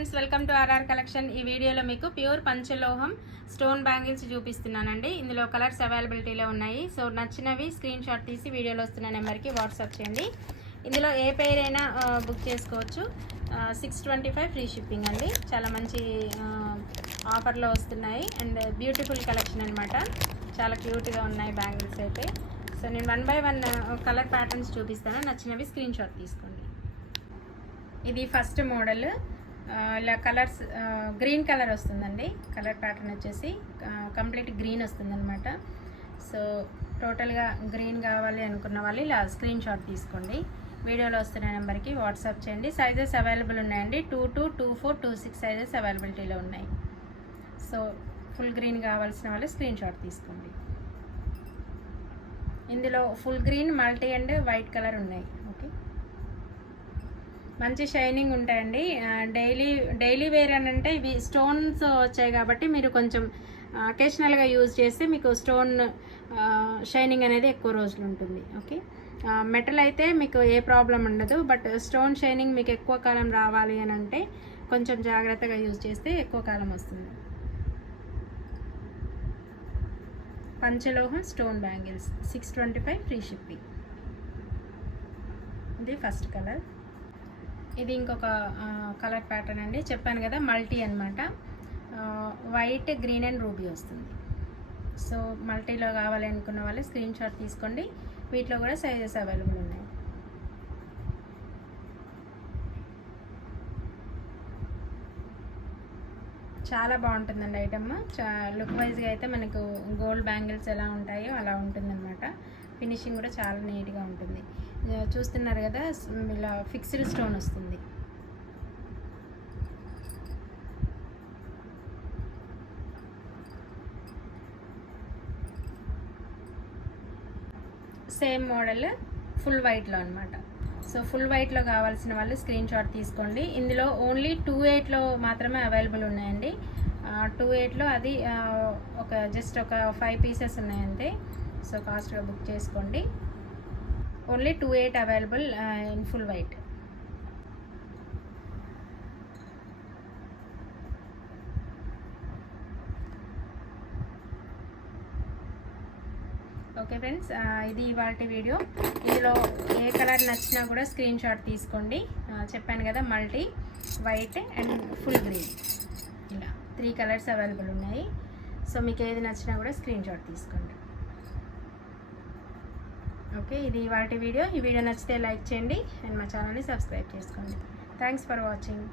Friends, welcome to RR collection. ఈ వీడియోలో మీకు ప్యూర్ పంచలోహం స్టోన్ బ్యాంగిల్స్ చూపిస్తున్నానండి. ఇందులో కలర్స్ అవైలబిలిటీలో ఉన్నాయి. సో నచ్చినవి స్క్రీన్ షాట్ తీసి వీడియోలో వస్తున్న నెంబర్కి వాట్సాప్ చేయండి. ఇందులో ఏ పేర్ అయినా బుక్ చేసుకోవచ్చు. 625 ఫ్రీ షిప్పింగ్ అండి. చాలా మంచి ఆఫర్లో వస్తున్నాయి అండ్ బ్యూటిఫుల్ కలెక్షన్ అనమాట. చాలా క్యూట్గా ఉన్నాయి బ్యాంగిల్స్ అయితే. సో నేను 1 by 1 కలర్ ప్యాటర్న్స్ చూపిస్తాను. నచ్చినవి స్క్రీన్ షాట్ తీసుకోండి. ఇది ఫస్ట్ మోడల్. ఇలా కలర్స్ గ్రీన్ కలర్ వస్తుందండి. కలర్ ప్యాటర్న్ వచ్చేసి కంప్లీట్ గ్రీన్ వస్తుందన్నమాట. సో టోటల్గా గ్రీన్ కావాలి అనుకున్న వాళ్ళు ఇలా స్క్రీన్ షాట్ తీసుకోండి. వీడియోలో వస్తున్న నెంబర్కి వాట్సాప్ చేయండి. సైజెస్ అవైలబుల్ ఉన్నాయండి. 22, 24, 26 సైజెస్ అవైలబిలిటీలో ఉన్నాయి. సో ఫుల్ గ్రీన్ కావాల్సిన వాళ్ళు స్క్రీన్ షాట్ తీసుకోండి. ఇందులో full green, multi and white colour ఉన్నాయి. ఓకే, మంచి షైనింగ్ ఉంటాయండి. డైలీ వేర్ అని అంటే ఇవి స్టోన్స్ వచ్చాయి కాబట్టి మీరు కొంచెం అకేషనల్గా యూజ్ చేస్తే మీకు స్టోన్ షైనింగ్ అనేది ఎక్కువ రోజులు ఉంటుంది. ఓకే, మెటల్ అయితే మీకు ఏ ప్రాబ్లం ఉండదు. బట్ స్టోన్ షైనింగ్ మీకు ఎక్కువ కాలం రావాలి అని అంటే కొంచెం జాగ్రత్తగా యూజ్ చేస్తే ఎక్కువ కాలం వస్తుంది. పంచలోహం స్టోన్ బ్యాంగిల్స్ 625 ఫ్రీ షిప్పింగ్. ఇది ఫస్ట్ కలర్. ఇది ఇంకొక కలర్ ప్యాటర్న్ అండి. చెప్పాను కదా మల్టీ అనమాట. వైట్, గ్రీన్ అండ్ రూబీ వస్తుంది. సో మల్టీలో కావాలి అనుకున్న వాళ్ళు స్క్రీన్ షాట్ తీసుకోండి. వీటిలో కూడా సైజెస్ అవైలబుల్ ఉన్నాయి. చాలా బాగుంటుందండి ఐటమ్. లుక్ వైజ్గా అయితే మనకు గోల్డ్ బ్యాంగిల్స్ ఎలా ఉంటాయో అలా ఉంటుందన్నమాట. ఫినిషింగ్ కూడా చాలా నీట్గా ఉంటుంది. చూస్తున్నారు కదా, ఇలా ఫిక్స్డ్ స్టోన్ వస్తుంది. సేమ్ మోడల్ ఫుల్ వైట్లో అనమాట. సో ఫుల్ వైట్లో కావాల్సిన వాళ్ళు స్క్రీన్ షాట్ తీసుకోండి. ఇందులో ఓన్లీ 28లో మాత్రమే అవైలబుల్ ఉన్నాయండి. 28లో అది జస్ట్ ఒక 5 పీసెస్ ఉన్నాయంతే. సో ఫాస్ట్గా బుక్ చేసుకోండి. Only 28 available in full white. Okay friends, ఇది ఇవాల్టి వీడియో. ఇందులో ఏ కలర్ నచ్చినా కూడా స్క్రీన్ షాట్ తీసుకోండి. చెప్పాను కదా multi, white and full green, ఇలా 3 కలర్స్ అవైలబుల్ ఉన్నాయి. సో మీకు ఏది నచ్చినా కూడా స్క్రీన్ షాట్ తీసుకోండి. ఓకే, ఇది ఇవాల్టి వీడియో. ఈ వీడియో నచ్చితే లైక్ చేయండి అండ్ మా ఛానల్ని సబ్స్క్రైబ్ చేసుకోండి. Thanks for watching.